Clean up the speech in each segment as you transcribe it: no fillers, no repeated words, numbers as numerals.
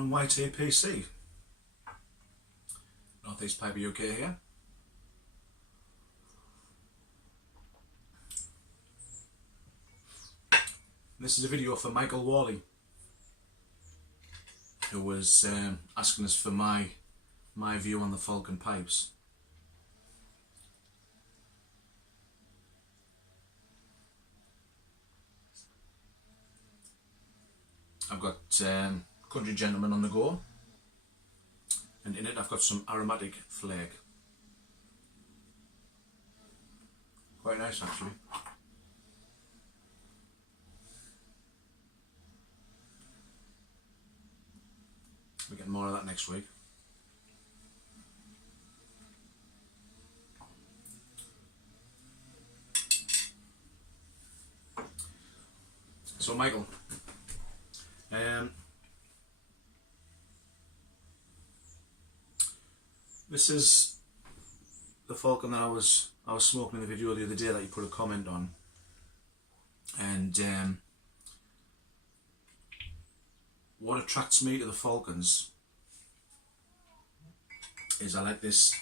morning, YTPC. Northeast Piper UK here. This is a video for Michael Whaley, who was asking us for my view on the falcon pipes. I've got Country Gentleman on the go, and in it I've got some aromatic flake. Quite nice actually. We'll get more of that next week. So Michael, this is the falcon that I was smoking in the video the other day that you put a comment on, and what attracts me to the falcons is I like this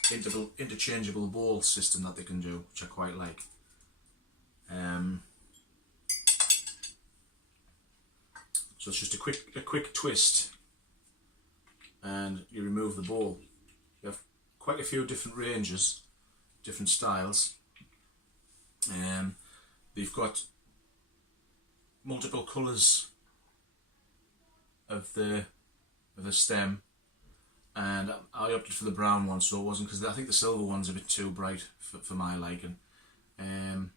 interchangeable ball system that they can do, which I quite like. So it's just a quick twist and you remove the ball. You have quite a few different ranges, different styles. They've got multiple colours of the stem, and I opted for the brown one, so it wasn't, because I think the silver one's a bit too bright for my liking. And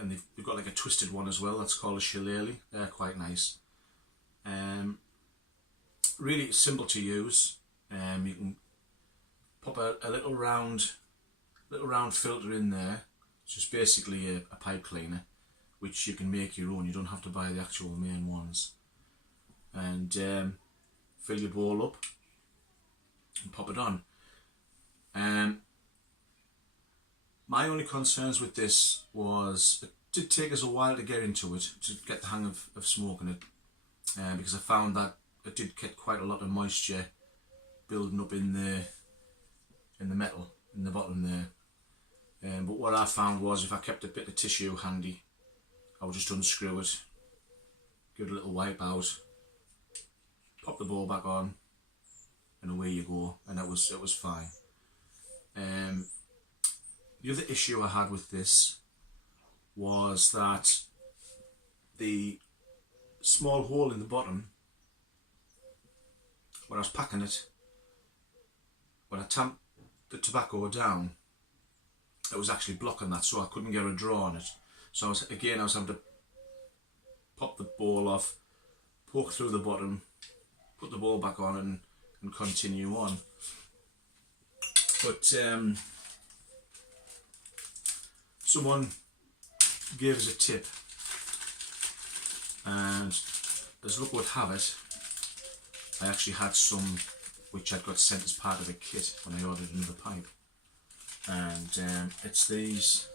they've got like a twisted one as well, that's called a shillelagh. They're quite nice. Really simple to use. You can pop a little round filter in there. It's just basically a pipe cleaner, which you can make your own. You don't have to buy the actual main ones. And fill your bowl up and pop it on. My only concerns with this was it did take us a while to get into it, to get the hang of smoking it, because I found that it did get quite a lot of moisture building up in the metal in the bottom there. But what I found was if I kept a bit of tissue handy, I would just unscrew it, give it a little wipe out, pop the ball back on, and away you go, and it was fine. The other issue I had with this was that the small hole in the bottom, when I was packing it, when I tamped the tobacco down, it was actually blocking that, so I couldn't get a draw on it. So I was having to pop the ball off, poke through the bottom, put the ball back on and continue on. But someone gave us a tip, and as luck would have it, I actually had some which I'd got sent as part of a kit when I ordered another pipe, and it's these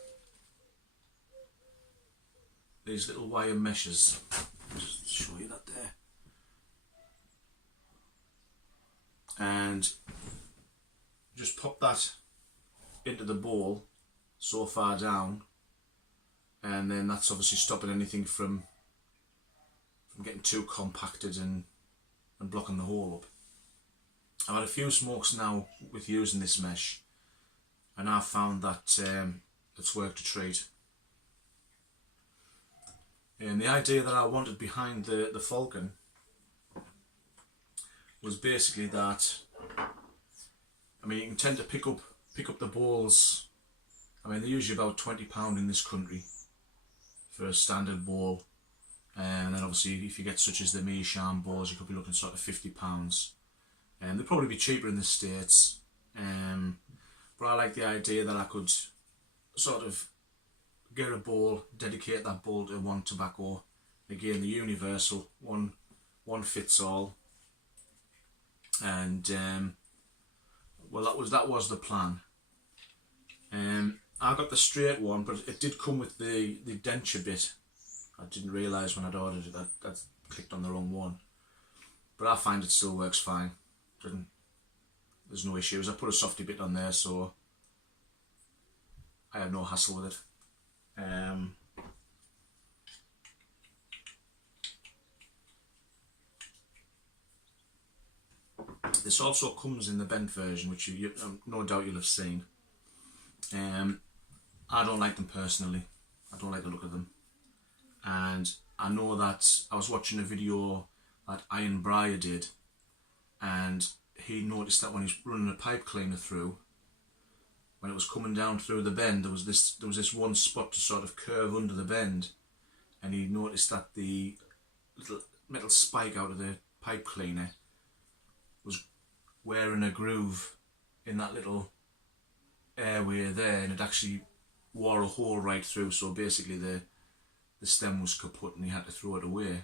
little wire meshes. I'll just show you that there. And just pop that into the bowl so far down, and then that's obviously stopping anything from getting too compacted and blocking the hole up. I've had a few smokes now with using this mesh, and I've found that it's worked a treat. And the idea that I wanted behind the falcon was basically that, I mean, you can tend to pick up the balls. I mean, they're usually about £20 in this country for a standard ball, and then obviously if you get such as the Meerschaum balls, you could be looking sort of £50. And they'd probably be cheaper in the States, but I like the idea that I could sort of get a ball, dedicate that ball to one tobacco. Again, the universal one fits all. And well, that was the plan. I got the straight one, but it did come with the denture bit. I didn't realise when I'd ordered it that I clicked on the wrong one. but I find it still works fine. There's no issues. I put a softy bit on there, so I have no hassle with it. This also comes in the bent version, which you no doubt you'll have seen. I don't like them personally. I don't like the look of them. And I know that I was watching a video that Ian Breyer did, and he noticed that when he was running a pipe cleaner through, when it was coming down through the bend, there was this one spot to sort of curve under the bend, and he noticed that the little metal spike out of the pipe cleaner was wearing a groove in that little airway there, and it actually wore a hole right through. So basically the stem was kaput and he had to throw it away.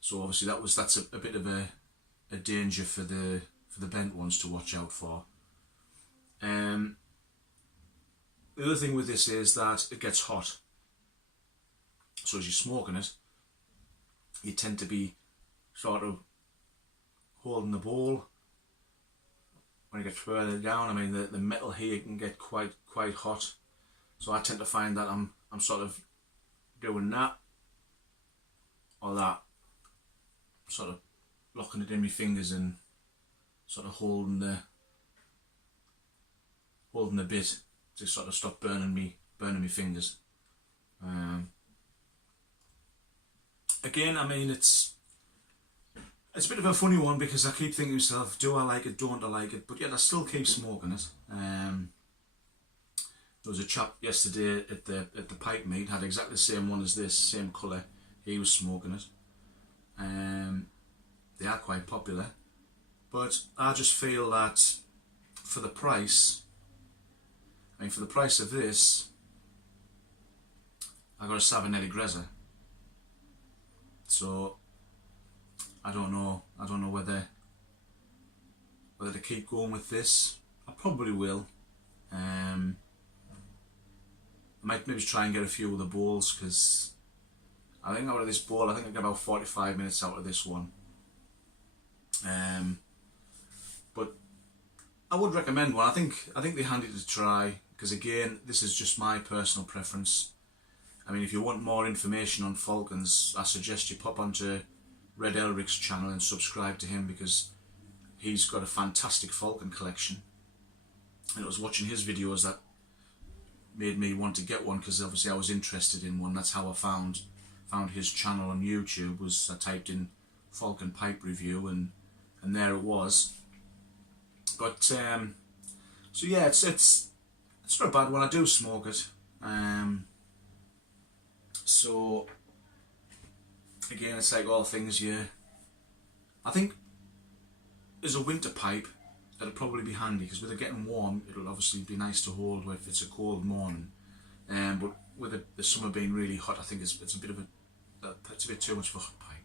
So obviously that's a bit of a danger for the bent ones to watch out for. The other thing with this is that it gets hot. So as you're smoking it, you tend to be sort of holding the bowl. When you get further down, I mean the metal here can get quite hot. So I tend to find that I'm sort of doing that or that, sort of locking it in my fingers and sort of holding the bit to sort of stop burning me fingers. Again, I mean it's a bit of a funny one because I keep thinking to myself, do I like it, don't I like it? But yet I still keep smoking it. There was a chap yesterday at the pipe meet, had exactly the same one as this, same colour. He was smoking it. They are quite popular, but I just feel that for the price, I mean for the price of this, I got a Savinelli Grezza. So I don't know whether to keep going with this. I probably will. I might maybe try and get a few of the bowls, because I think out of this bowl, I think I get about 45 minutes out of this one. But I would recommend one. I think they're handy to try, because again, this is just my personal preference. I mean, if you want more information on falcons, I suggest you pop onto redelriks channel and subscribe to him, because he's got a fantastic falcon collection. And it was watching his videos that made me want to get one, because obviously I was interested in one. That's how I found his channel on YouTube. Was I typed in falcon pipe review, and there it was. But so yeah, it's not a bad one. I do smoke it. So again, it's like all things. I think as a winter pipe, it'll probably be handy, because with it getting warm, it'll obviously be nice to hold if it's a cold morning. But with the summer being really hot, I think it's a bit too much for a hot pipe.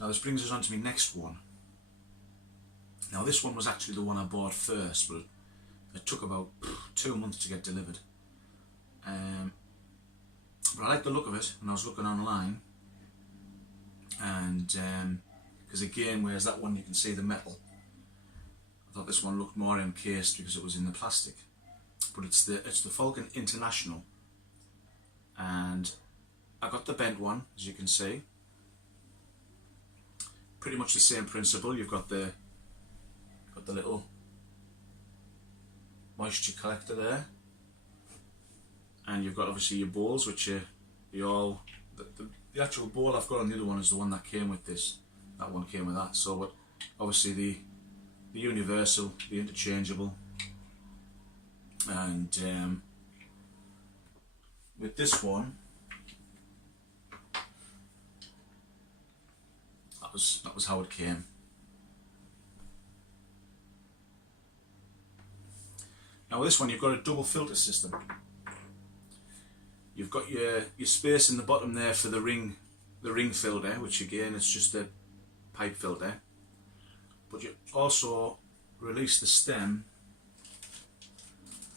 Now this brings us on to my next one. Now this one was actually the one I bought first, but it took about 2 months to get delivered. But I like the look of it when I was looking online, and because again, whereas that one you can see the metal, I thought this one looked more encased because it was in the plastic. But it's the Falcon International, and I got the bent one, as you can see. Pretty much the same principle. You've got the little moisture collector there, and you've got obviously your bowls, which are the actual bowl I've got on the other one is the one that came with this. That one came with that. So, but obviously the universal, the interchangeable, and with this one, that was how it came. Now with this one, you've got a double filter system. You've got your space in the bottom there for the ring filter, which again it's just a pipe filter. But you also release the stem,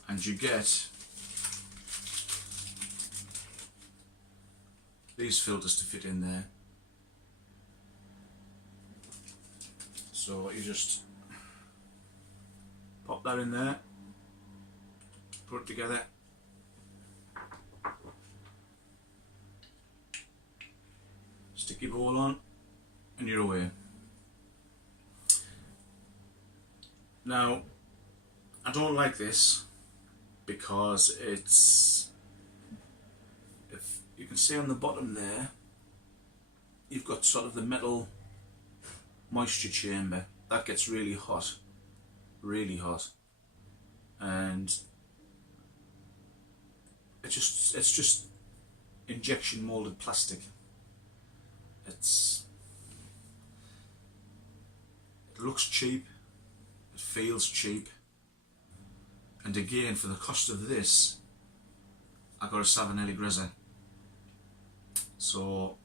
and you get these filters to fit in there. So you just pop that in there, put it together, stick your ball on, and you're away. Now, I don't like this because it's, if you can see on the bottom there, you've got sort of the metal moisture chamber that gets really hot, and it's just injection molded plastic. It looks cheap, it feels cheap, and again, for the cost of this, I got a Savinelli Grezza. So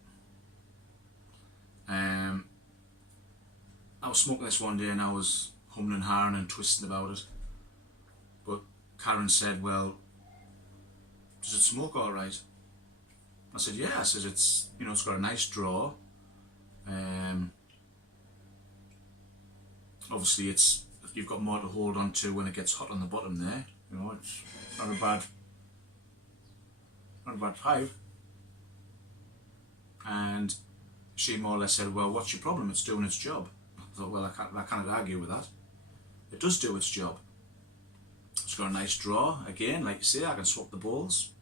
I was smoking this one day and I was humming and hawing and twisting about it, but Karen said, well, does it smoke alright? I said, yeah. I said, it's, you know, it's got a nice draw. Obviously you've got more to hold on to when it gets hot on the bottom there. You know, it's not a bad pipe. And she more or less said, well, what's your problem? It's doing its job. I thought, well, I can't argue with that. It does do its job. It's got a nice draw. Again, like you say, I can swap the balls.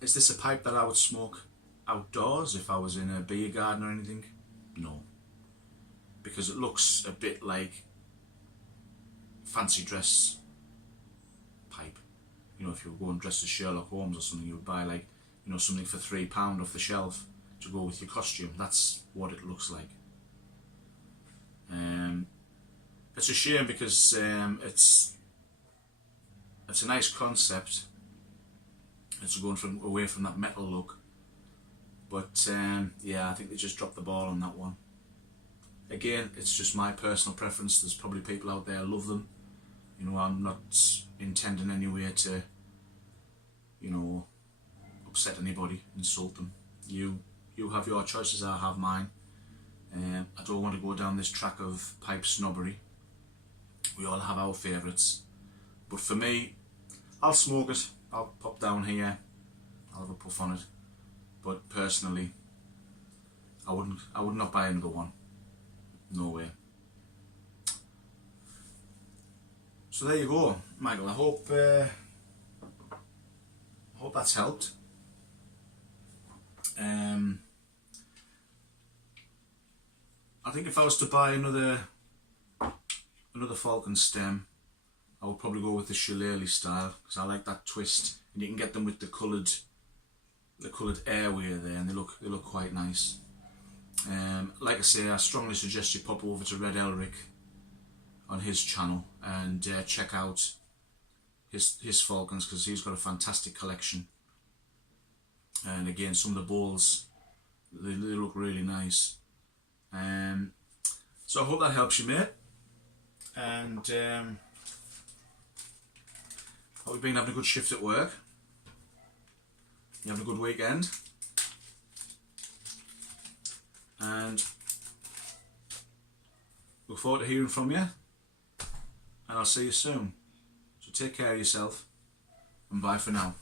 Is this a pipe that I would smoke outdoors if I was in a beer garden or anything? No. Because it looks a bit like fancy dress pipe. You know, if you were going dressed as Sherlock Holmes or something, you would buy, like, you know, something for £3 off the shelf to go with your costume. That's what it looks like. It's a shame because it's a nice concept. It's going away from that metal look, but yeah, I think they just dropped the ball on that one. Again, it's just my personal preference. There's probably people out there who love them. You know, I'm not intending anywhere to, you know, upset anybody, insult them. You have your choices, I have mine. I don't want to go down this track of pipe snobbery. We all have our favourites, but for me, I'll smoke it. I'll pop down here, I'll have a puff on it, but personally, I would not buy another one. No way. So there you go, Michael. I hope that's helped. I think if I was to buy another falcon stem, I would probably go with the shillelagh style because I like that twist, and you can get them with the coloured airway there, and they look quite nice. Like I say, I strongly suggest you pop over to redelrik on his channel and check out his falcons, because he's got a fantastic collection. And again, some of the balls, they look really nice. So I hope that helps you, mate. And hope you've been having a good shift at work. You having a good weekend. And look forward to hearing from you. And I'll see you soon. So take care of yourself. And bye for now.